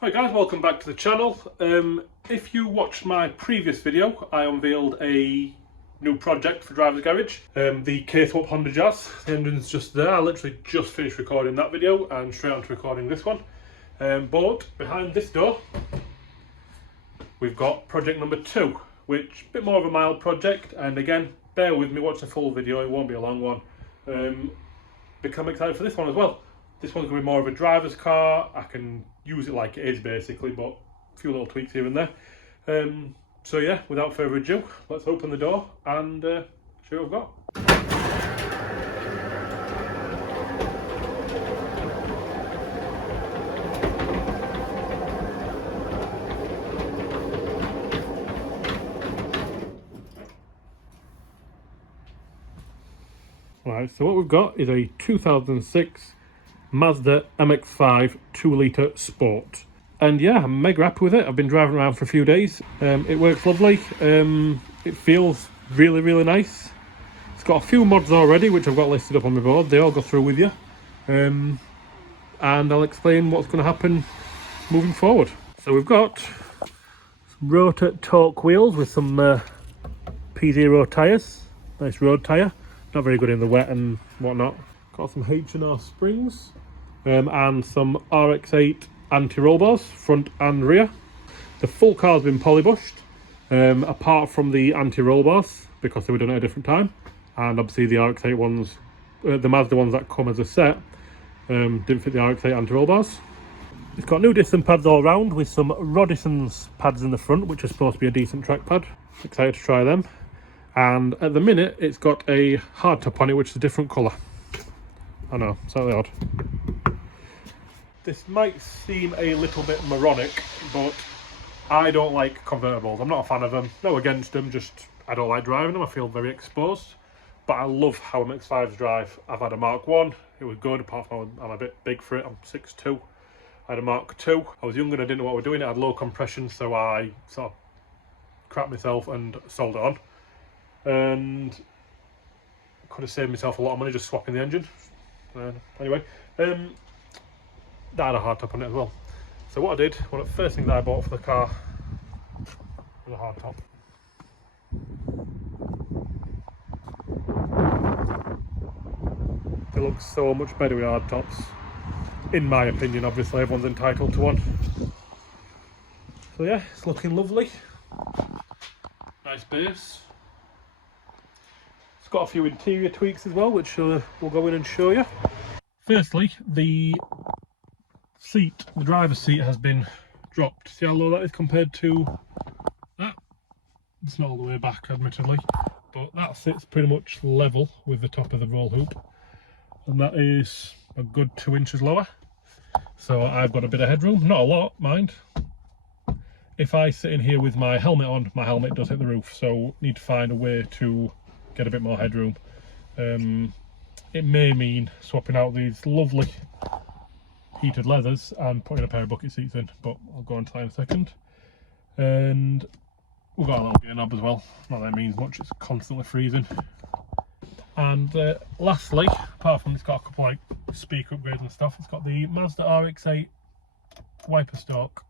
Hi guys, welcome back to the channel. If you watched my previous video, I unveiled a new project for Driver's Garage, the K-Swap Honda Jazz. The engine's just there. I literally just finished recording that video and straight on to recording this one. But behind this door, we've got project number 2, which a bit more of a mild project, and again, bear with me, watch the full video, it won't be a long one. Become excited for this one as well. This one's going to be more of a driver's car. I can use it like it is basically, but a few little tweaks here and there. So yeah, without further ado, let's open the door and show what I've got. Right, so what we've got is a 2006 Mazda MX5 2-litre Sport. And yeah, I'm mega happy with it. I've been driving around for a few days. It works lovely. It feels really, really nice. It's got a few mods already, which I've got listed up on my board. They all go through with you. And I'll explain what's going to happen moving forward. So we've got some rotor torque wheels with some P0 tyres. Nice road tyre. Not very good in the wet and whatnot. Got some H&R springs and some RX8 anti-roll bars, front and rear. The full car's been polybushed, apart from the anti-roll bars, because they were done at a different time. And obviously the RX8 ones, the Mazda ones that come as a set, didn't fit the RX8 anti-roll bars. It's got new distance pads all round with some Rodison's pads in the front, which are supposed to be a decent track pad. Excited to try them. And at the minute, it's got a hardtop on it, which is a different colour. I know, slightly odd. This might seem a little bit moronic, but I don't like convertibles. I'm not a fan of them. No against them, just I don't like driving them. I feel very exposed. But I love how MX-5s drive. I've had a Mark 1. It was good, apart from I'm a bit big for it. I'm 6'2". I had a Mark 2. I was younger and I didn't know what we were doing. It had low compression, so I sort of crapped myself and sold it on. And could have saved myself a lot of money just swapping the engine. Anyway, that had a hardtop on it as well. So what I did, one of the first things I bought for the car was a hardtop. It looks so much better with hardtops, in my opinion. Obviously, everyone's entitled to one. So yeah, it's looking lovely. Nice base. It's got a few interior tweaks as well, which we'll go in and show you. Firstly, the seat, the driver's seat, has been dropped. See how low that is compared to that? It's not all the way back, admittedly, but that sits pretty much level with the top of the roll hoop, and that is a good 2 inches lower. So I've got a bit of headroom, not a lot, mind. If I sit in here with my helmet on, my helmet does hit the roof, so need to find a way to get a bit more headroom. It may mean swapping out these lovely heated leathers and putting a pair of bucket seats in, but I'll go on to that in a second. And we've got a little gear knob as well. Not that it means much, it's constantly freezing. And lastly, apart from it's got a couple like speaker upgrades and stuff, it's got the Mazda RX8 wiper stalk.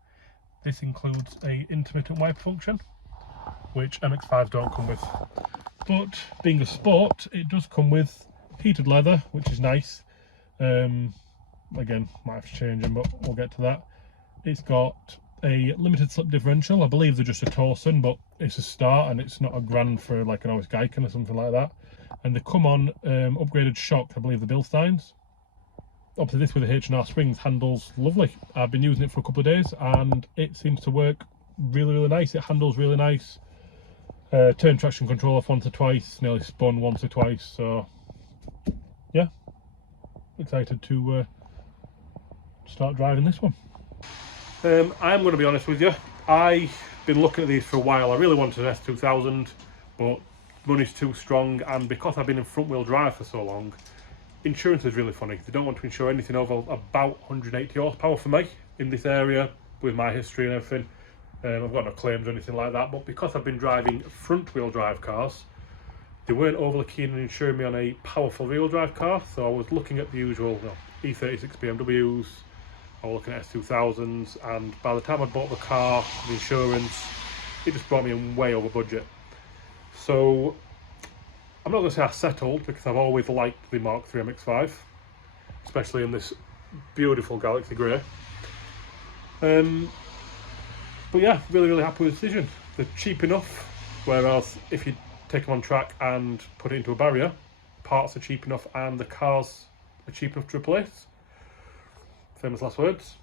This includes a intermittent wiper function, which MX-5s don't come with. But being a sport, it does come with heated leather, which is nice. Again, might have to change them, but we'll get to that. It's got a limited slip differential. I believe they're just a Torsen, but it's a start and it's not a grand for like an OS Geiken or something like that. And they come on upgraded shocks, I believe the Bilsteins. Obviously this with the H&R springs handles lovely. I've been using it for a couple of days and it seems to work really, really nice. It handles really nice. Turned traction control off once or twice, nearly spun once or twice, so yeah, excited to start driving this one. I am going to be honest with you, I've been looking at these for a while. I really wanted an S2000, but money's too strong, and because I've been in front wheel drive for so long, insurance is really funny. They don't want to insure anything over about 180 horsepower for me in this area with my history and everything. I've got no claims or anything like that, but because I've been driving front wheel drive cars, they weren't overly keen on insuring me on a powerful rear wheel drive car, so I was looking at the usual E36 BMWs, I was looking at S2000s, and by the time I bought the car, the insurance, it just brought me in way over budget. So I'm not going to say I settled, because I've always liked the Mark III MX5, especially in this beautiful Galaxy Grey. But yeah, really happy with the decision. They're cheap enough, whereas if you take them on track and put it into a barrier, parts are cheap enough and the cars are cheap enough to replace. Famous last words.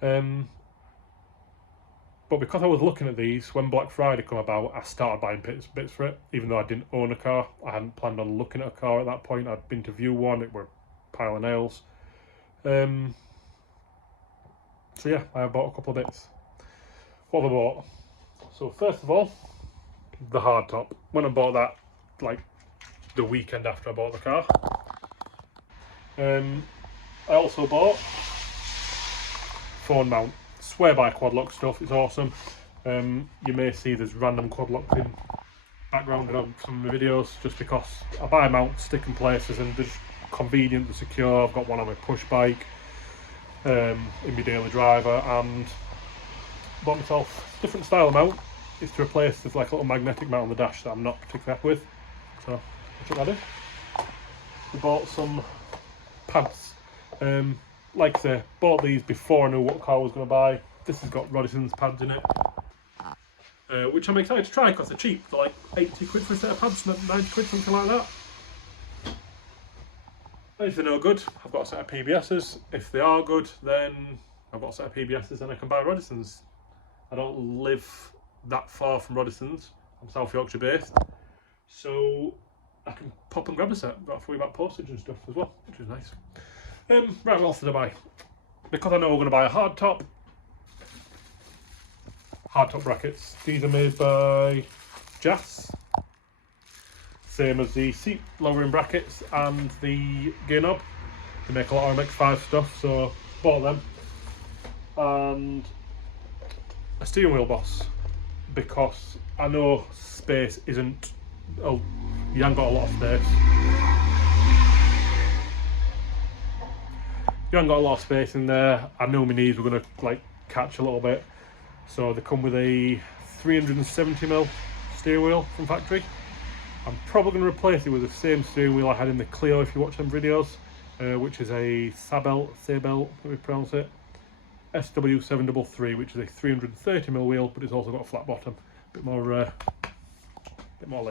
But because I was looking at these, when Black Friday come about, I started buying bits for it, even though I didn't own a car. I hadn't planned on looking at a car at that point. I'd been to view one, it were a pile of nails. So yeah, I bought a couple of bits. What have I bought? So first of all, the hardtop. When I bought that, like the weekend after I bought the car. I also bought phone mount. Swear by quad lock stuff, it's awesome. You may see there's random quad locks in background on some of the videos, just because I buy mounts, stick in places, and they're just convenient and secure. I've got one on my push bike, in my daily driver, and bought myself a different style of mount. It's to replace this like a little magnetic mount on the dash that I'm not particularly happy with. So I took that in. We bought some pads. Like I say, bought these before I knew what car I was going to buy. This has got Rodison's pads in it, which I'm excited to try because they're cheap. They're like 80 quid for a set of pads, 90 quid, something like that. And if they're no good, I've got a set of PBSs. If they are good, then I've got a set of PBSs and I can buy Rodison's. I don't live that far from Rodison's. I'm South Yorkshire based, so I can pop and grab a set. Got to worry about postage and stuff as well, which is nice. Right, what else did I buy? Because I know we're going to buy a hardtop brackets. These are made by Jas. Same as the seat lowering brackets and the gear knob. They make a lot of MX5 stuff, so bought them. And a steering wheel boss, because I know space isn't, oh, you haven't got a lot of space. You haven't got a lot of space in there. I know my knees were going to like catch a little bit, so they come with a 370mm steering wheel from factory. I'm probably going to replace it with the same steering wheel I had in the Clio, if you watch them videos, which is a Sabel, let me pronounce it, SW733, which is a 330mm wheel, but it's also got a flat bottom, bit more leg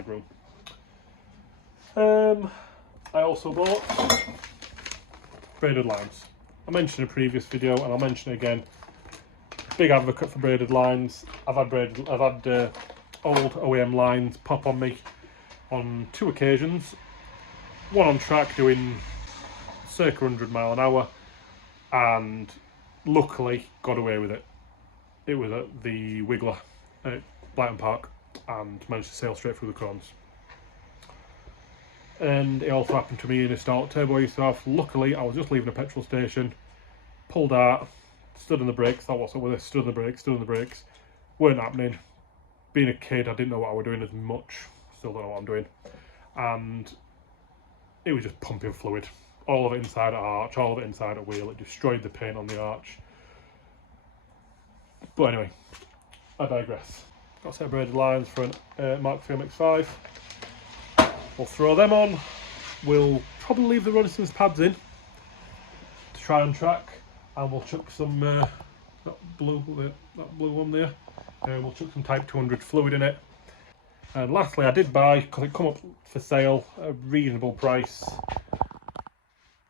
room. I also bought braided lines. I mentioned in a previous video, and I'll mention it again. Big advocate for braided lines. I've had old OEM lines pop on me on 2 occasions. One on track doing circa 100 mile an hour, and luckily got away with it. It was at the Wiggler at Brighton Park and managed to sail straight through the cones. And it also happened to me in a start turbo used to have. Luckily, I was just leaving a petrol station, pulled out, stood on the brakes. That wasn't with it. Stood on the brakes. Weren't happening. Being a kid, I didn't know what I was doing as much. Still don't know what I'm doing. And it was just pumping fluid. All of it inside an arch, all of it inside a wheel. It destroyed the paint on the arch. But anyway, I digress. Got a set of braided lines for an Mark III MX5. We'll throw them on. We'll probably leave the Rodison's pads in to try and track, and we'll chuck some that blue one there. We'll chuck some Type 200 fluid in it. And lastly, I did buy, because it come up for sale at a reasonable price.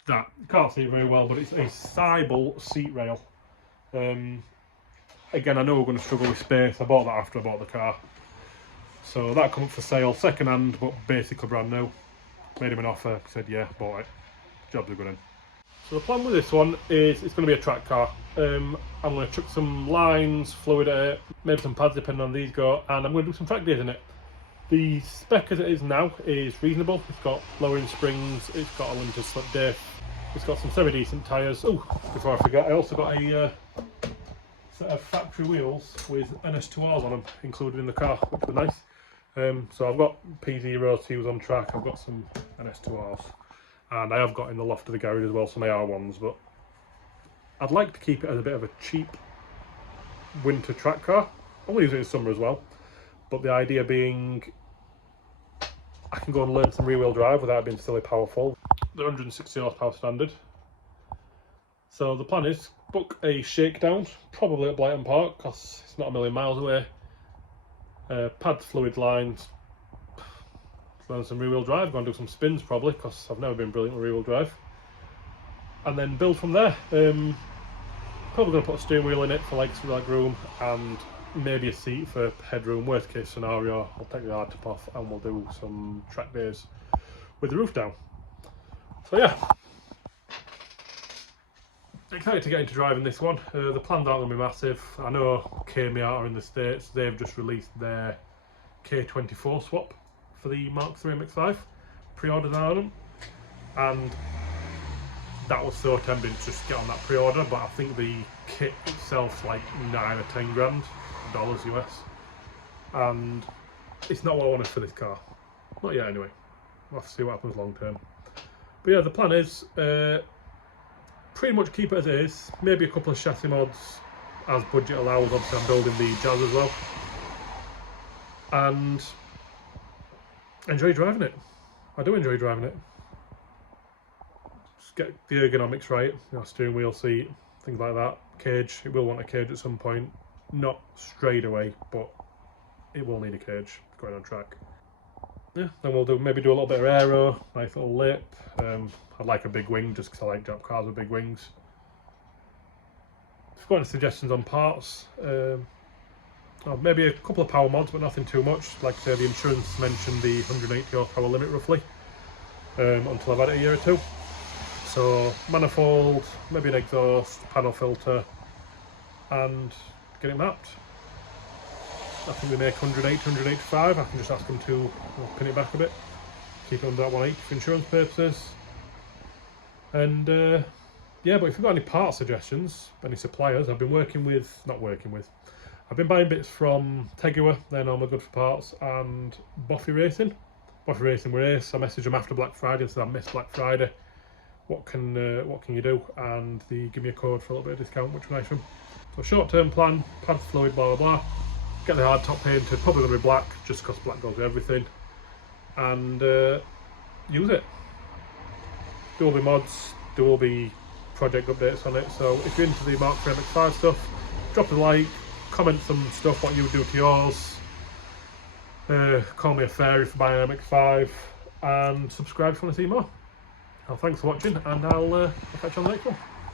That you can't see it very well, but it's a Cybele seat rail. Again, I know we're going to struggle with space. I bought that after I bought the car. So that come up for sale, second hand, but basically brand new. Made him an offer, said yeah, bought it. Jobs are good in. So the plan with this one is it's going to be a track car. I'm going to chuck some lines, fluid at it, maybe some pads depending on these go, and I'm going to do some track days in it. The spec as it is now is reasonable. It's got lowering springs, it's got a limited slip diff, it's got some semi-decent tyres. Oh, before I forget, I also got a set of factory wheels with NS2Rs on them included in the car, which were nice. So I've got P02s on track, I've got some NS2Rs, and I have got in the loft of the garage as well some AR1s, but I'd like to keep it as a bit of a cheap winter track car. I'll use it in summer as well, but the idea being I can go and learn some rear-wheel drive without being silly powerful. The 160 horsepower standard. So the plan is book a shakedown, probably at Blighton Park, because it's not a million miles away. Pad fluid lines, learn some rear-wheel drive, go and do some spins probably, because I've never been brilliant with rear-wheel drive. And then build from there. Probably going to put a steering wheel in it for legs for leg room, and maybe a seat for headroom. Worst case scenario, I'll take the hard top off and we'll do some track days with the roof down. So yeah, excited to get into driving this one. The plans aren't going to be massive. I know K-Miata are in the States. They've just released their K24 swap for the Mark III MX5. Pre-ordered on them, and that was so tempting to just get on that pre-order, but I think the kit itself's like $9 or $10 grand US, and it's not what I wanted for this car. Not yet anyway. We'll have to see what happens long term. But yeah, the plan is pretty much keep it as it is, maybe a couple of chassis mods as budget allows. Obviously I'm building the Jazz as well, and enjoy driving it. I do enjoy driving it. Just get the ergonomics right, you know, steering wheel, seat, things like that. Cage, it will want a cage at some point, not straight away, but it will need a cage going on track. Yeah, then we'll maybe do a little bit of aero, nice little lip. I'd like a big wing just because I like Jap cars with big wings. If you've got any suggestions on parts, maybe a couple of power mods, but nothing too much. Like I say, the insurance mentioned the 180 horsepower limit roughly, until I've had it a year or two. So manifold, maybe an exhaust, panel filter, and get it mapped. I think they make 180, 185. I can just ask them to pin it back a bit, keep it under that 180 for insurance purposes. And yeah, but if you've got any part suggestions, any suppliers, I've been I've been buying bits from Tegua, they're normally good for parts, and Boffy Racing. Boffy Racing were ace. I messaged them after Black Friday and said I missed Black Friday. What can you do? And they give me a code for a little bit of discount, which was nice of them. So short-term plan, pad fluid, blah blah blah. Get the hard top painted, probably going to be black, just because black goes with everything. And use it. There will be mods, there will be project updates on it. So if you're into the Mark III MX5 stuff, drop a like, comment some stuff, what you would do to yours. Call me a fairy for buying an MX5, and subscribe if you want to see more. Well, thanks for watching, and I'll catch you on the next one.